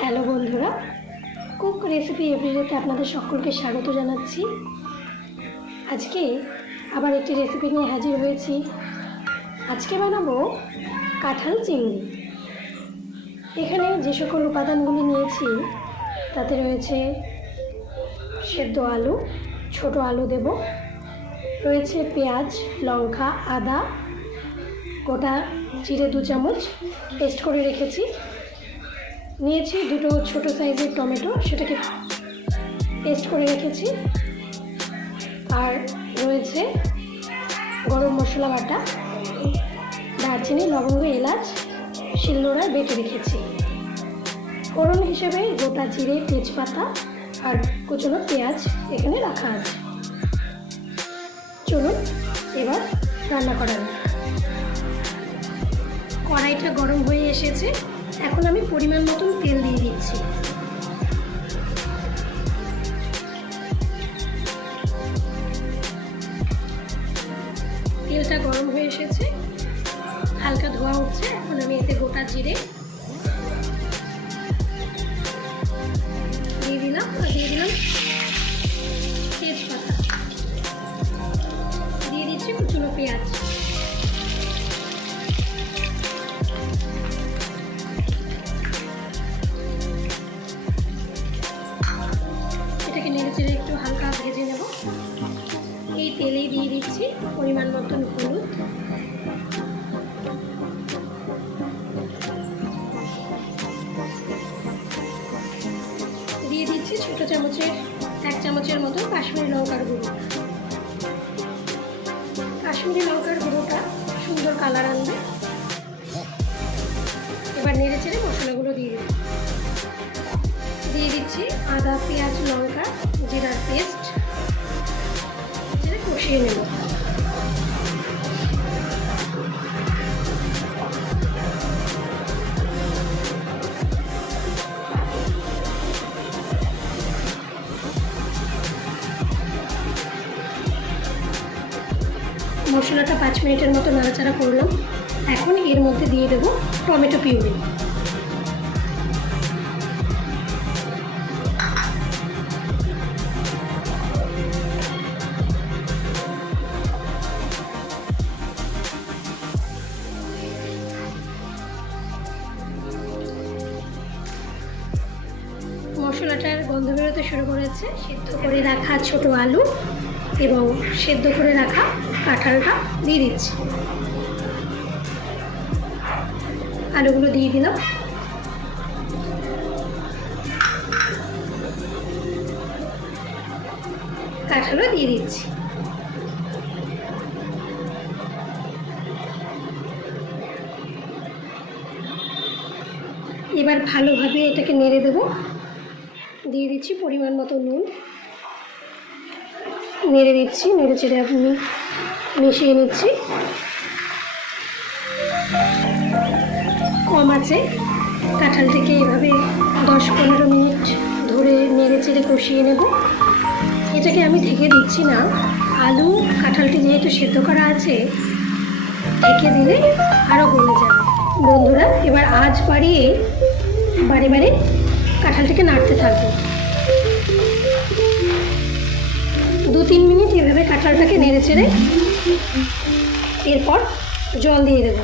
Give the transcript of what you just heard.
Hello বন্ধুরা, cook recipe এভরিডেতে আপনাদের সকলকে স্বাগত জানাচ্ছি। আজকে আবার একটি রেসিপি নিয়ে হাজির হয়েছি। আজকে বানাবো কাঁঠাল চিংড়ি। এখানে যে সকল উপাদানগুলি নিয়েছি তাতে রয়েছে সেদ্ধ আলু, ছোট আলু দেব, রয়েছে পেঁয়াজ, লঙ্কা, আদা, গোটা জিরে 2 চামচ পেস্ট করে রেখেছি। নিয়েছি দুটো ছোট সাইজের টমেটো, সেটাকে পেস্ট করে রেখেছি। আর রয়েছে গরম মশলা বাটা, দারচিনি, লবঙ্গ, এলাচ শিলনোড়ায় বেটে রেখেছি। ফোড়ন হিসেবে গোটা জিরে, তেজপাতা আর কুচনো পেঁয়াজ এখানে রাখা আছে। চলুন এবার রান্না করা যাক। কড়াইটা গরম হয়ে এসেছে, এখন আমি পরিমাণ মতন তেল দিয়ে দিচ্ছি। তেলটা গরম হয়ে এসেছে, হালকা ধোয়া উঠছে। এখন আমি এতে গোটা জিরে দিয়ে দিলাম আর দিয়ে দিলাম তেজপাতা, দিয়ে দিচ্ছি কুচনো পেঁয়াজ। এটাকে নেড়েচেড়ে একটু হালকা ভেজে নেব। এই তেলেই দিয়ে দিচ্ছি পরিমাণ মতন হলুদ, দিয়ে দিচ্ছি ছোট চামচের 1 চামচের মতো কাশ্মীরি লঙ্কার গুঁড়ো। কাশ্মীরি লঙ্কার গুঁড়োটা সুন্দর কালার আনবে। এবার নেড়েচেড়ে মশলাগুলো দিয়ে দেব। দিয়ে দিচ্ছি আদা, পেঁয়াজ, লঙ্কা, জিরার পেস্ট, কষিয়ে নেব। মশলাটা 5 মিনিটের মতো নাড়াচাড়া করলাম। এখন এর মধ্যে দিয়ে দেব টমেটো পিউরি। মশলাটার গন্ধ বেরোতে শুরু করেছে। সেদ্ধ করে রাখা ছোট আলু এবং সেদ্ধ করে রাখা কাঁঠালটা দিয়ে দিচ্ছি। আলুগুলো দিয়ে দিলাম। কাঁঠালও দিয়ে দিচ্ছি। এবার ভালোভাবে এটাকে নেড়ে দেবো। দিয়ে দিচ্ছি পরিমাণ মতো নুন, নেড়ে দিচ্ছি। নেড়ে চেড়ে আমি মিশিয়ে নিচ্ছি। কম আছে কাঁঠালটিকে এভাবে 10-15 মিনিট ধরে নেড়ে চেড়ে কষিয়ে নেব। এটাকে আমি ঢেকে দিচ্ছি না, আলু কাঁঠালটি যেহেতু সেদ্ধ করা আছে, ঢেকে দিলে আরও গলে যাবে। বন্ধুরা, এবার আঁচ বাড়িয়ে বারে বারে কাঁঠালটিকে নাড়তে থাকবো। 2-3 মিনিট এভাবে কাঁঠালটাকে নেড়ে চেড়ে এরপর জল দিয়ে দেবো।